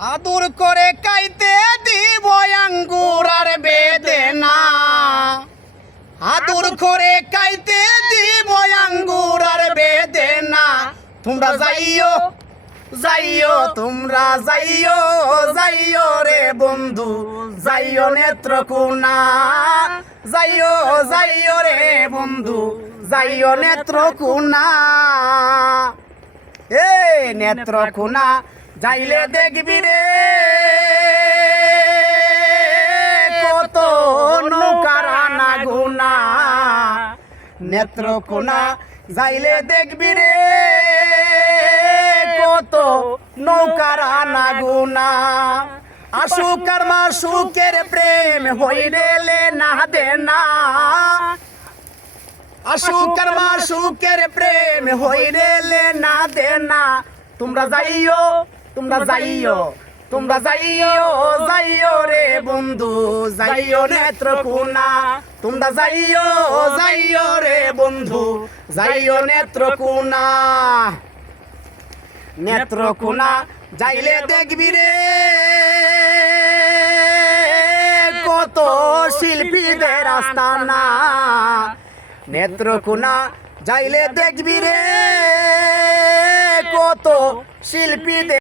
আদর করে কাইতে দিব আঙ্গুর আর বেদেনা, আদর করে কাইতে দিব আঙ্গুর আর বেদেনা। তোমরা যাইও যাইও, তোমরা যাইও যাইও রে বন্ধু, যাইও নেত্রকোনা, যাইও যাইও রে বন্ধু, যাইও নেত্রকোনা। এ নেত্রকোনা যাইলে দেখবি রে কত নৌকার আনা গোনা, নেত্রকোনা যাইলে দেখবি রে কত নৌকার আনা গোনা। আশুক আর মাশুকের প্রেম হইলে না দেনা, আশুক আর মাশুকের প্রেম হইলে না দেনা। তোমরা যাইও, তোমরা যাইও, তোমরা যাইও যাইও রে বন্ধু, যাইও নেত্রকোনা। তোমরা যাইও যাইও রে বন্ধু, যাইও নেত্রকোনা। নেত্রকোনা যাইলে দেখবি রে কত শিল্পীদের আস্তানা, নেত্রকোনা যাইলে দেখবি রে কত শিল্পীদের